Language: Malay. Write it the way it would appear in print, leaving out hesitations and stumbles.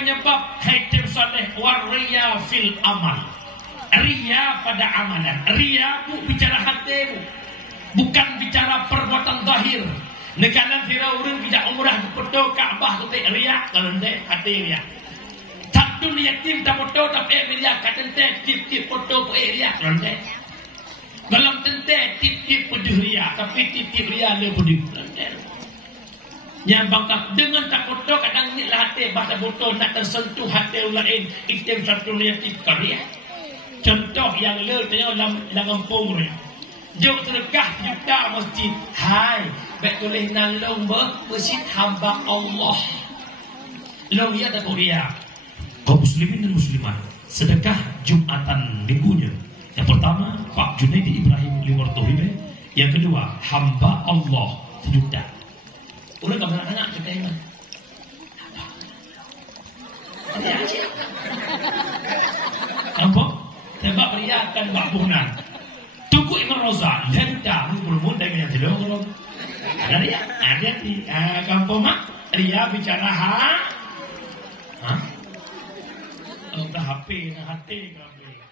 penyebab haitim saleh waria fil amal. Ria pada amalan. Ria bu bicara hatimu, bukan bicara perbuatan zahir. Nekalan tira urang tidak umrah foto Kaabah tu ria kalau ndek hati ria. Tak tu yatim tak foto tapi ria katente tip foto ria kalau ndek. Dalam tente tip pedih ria tapi tip ria le pedih. Yang bangkak dengan tak foto kadang ni lah hati bahasa foto nak tersentuh hati lain itim satu yatim karya. Contoh yang le tanya dalam kampung ni. Jok tergah juta masjid. Hai, baik boleh nalong masjid hamba Allah. Lo ya tak boleh. Kaum muslimin dan muslimat, sedekah Jumatan minggunya. Yang pertama, Pak Junaidi Ibrahim Liwartohibe. Yang kedua, hamba Allah sejuta. Udah gak pernah tanya kita iman. Nampak? Tembak beriakan bakbunan. Tuku Imam Roza, lenta bermun dengan yang jelong. Ada dia, ada di kampung mak. Dia bicara Udah HP, hati kami.